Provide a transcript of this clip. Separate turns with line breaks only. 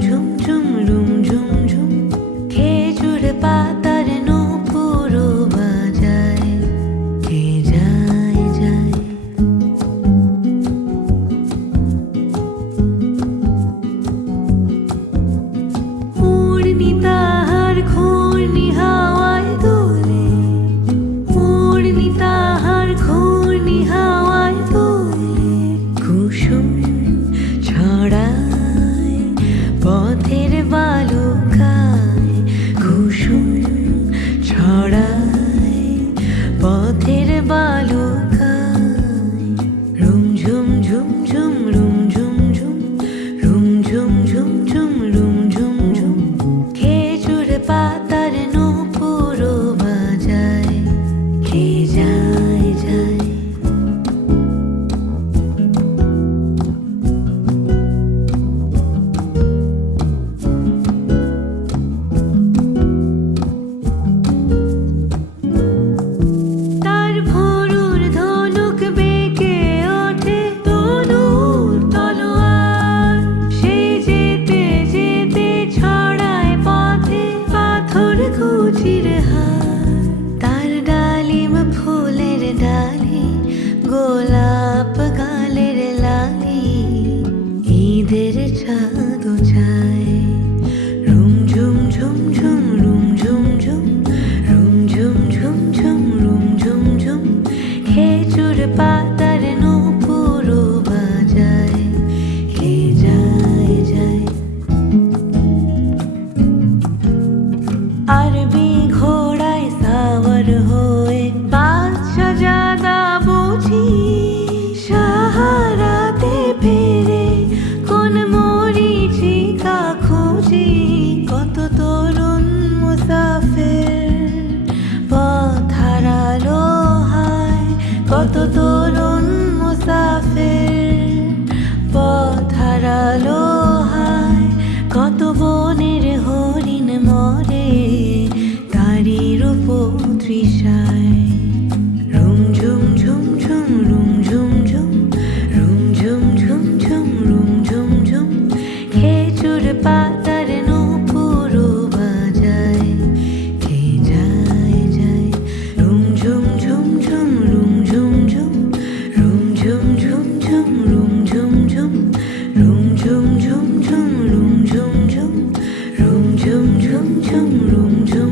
ঝুম ঝুম খেজুর পাতার বাজায় যায়
পূর্ণিতা
রাতের
চাঁদও চাই
রুম ঝুম ঝুম ঝুম, রুম ঝুম ঝুম, রুম ঝুম ঝুম ঝুম, রুম ঝুম ঝুম। খেজুর পাতা
মুসাফির পথ হারালো
成成融成。